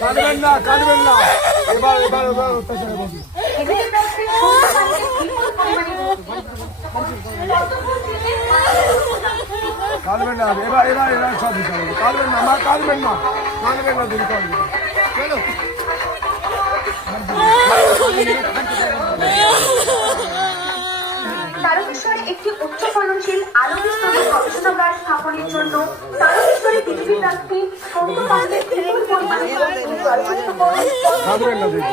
কাঁদবেন না, কাঁদবেন না। এবার এবার এবার অত্যাচারে বসুন। কাঁদবেন না, এবার এবার এবার সব বিচার হবে। কাঁদবেন না মা, কাঁদবেন না, কাঁদবেন না, দিদি কাঁদবেন না। চলো। তারকেশ্বরে একটি উচ্চ ফলনশীল আলু বীজ গবেষণাগার স্থাপনের জন্য তারকেশ্বরে বিজেপি প্রার্থী সন্তু পাত্রের বিপুল পরিমাণে কাঁদবেন না দিদি।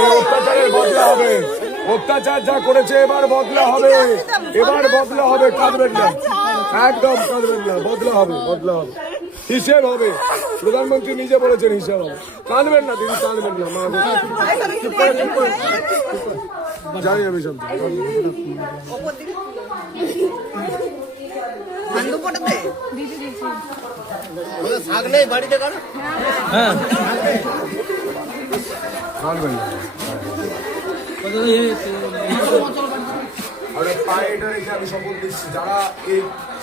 এই অত্যাচারের বদলা হবে, অত্যাচার যা করেছে এবার বদলা হবে, এবার বদলা হবে। কাঁদবেন না, একদম কাঁদবেন না, বদলা হবে, বদলা হবে, হিসেব হবে। প্রধানমন্ত্রী নিজে বলেছেন হিসেব হবে। কাঁদবেন না দিদি, কাঁদবেন না মা, জানি আমি সব কাঁদবেন না। পায়েটা রেখে আমি শপথ দিচ্ছি, যারা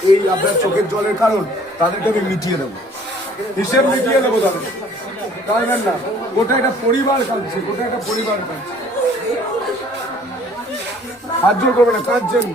এই আপনার চোখের জলের কারণ তাদেরকে আমি মিটিয়ে দেবো, হিসেব মিটিয়ে দেবো তাদের। কাঁদবেন না, গোটা একটা পরিবার কাঁদছে, গোটা একটা পরিবার কাঁদছে। হাত জোর করবে না, কাঁদছেন।